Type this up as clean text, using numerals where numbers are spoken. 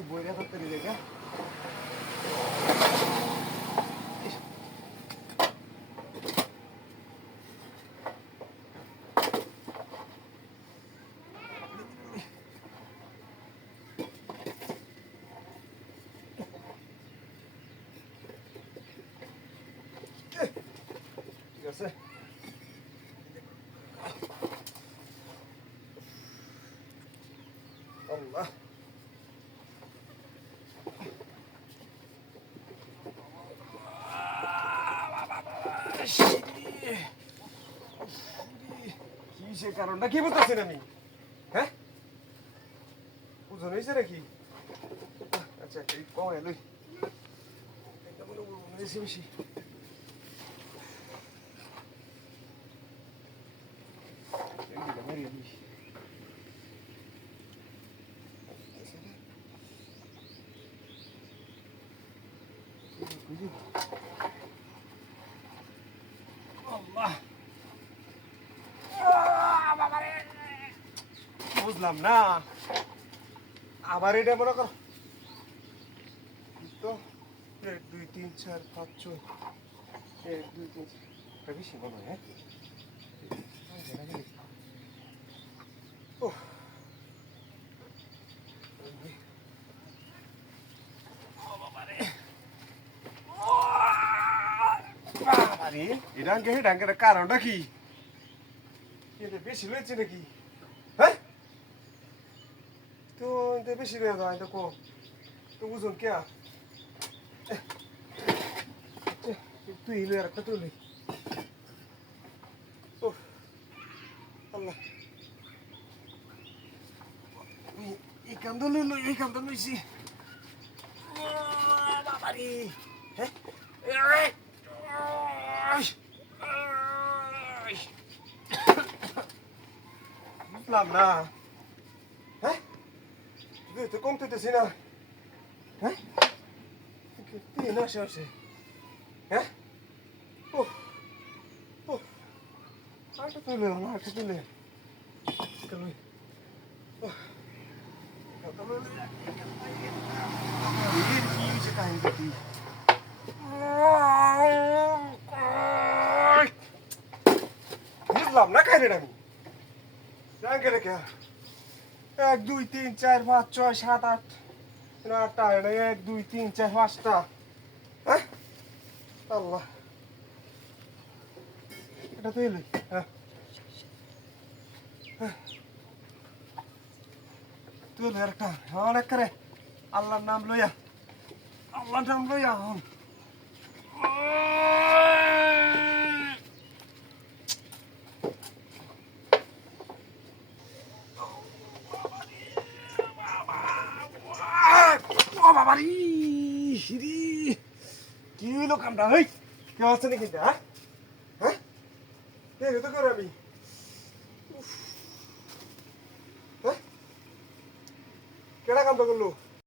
কি বইরা করতে রে দেখা ঠিক আছে আল্লাহ কিসের কারণটা কি বলতেছেন আমি হ্যাঁ ওজন হয়েছে নাকি আচ্ছা একটা ইট কম এলই একদম বেশি বেশি বুঝলাম না আবার এটা মনে করো তো 1 2 3 4 5 6 1 2 3 এটা বেশি মনে হয় হ্যাঁ এটা কারণটা কি বেশি রয়েছে নাকি হ্যাঁ তো বেশি রয়ে যায় তো কো তো বুঝুন কে তুই হিলো আর একটা তুলি ও আল্লাহ এই কান্দ লইলো এই কান্দ লইছি বাবারি হ্যাঁ বুঝলাম না হ্যাঁ তো কমতেছি না হ্যাঁ তুই না আসে হ্যাঁ ও ও আরেকটা তুলে আরেকটা তুলে বুঝলাম না খাই রে আমি রাঙ্গে রেখে 1 2 3 4 5 6 7 8 আটটা 1 2 3 4 5টা হ্যাঁ আল্লাহ এটা তুই এলি হ্যাঁ তুই এলি একটা অনেক করে আল্লাহর নাম লইয়া ও বাবারি হিরি কি হইলো কামটা হই কেউ আছে নাকি হ্যাঁ হ্যাঁ তো করে আমি হ্যাঁ কেডা কামটা করলো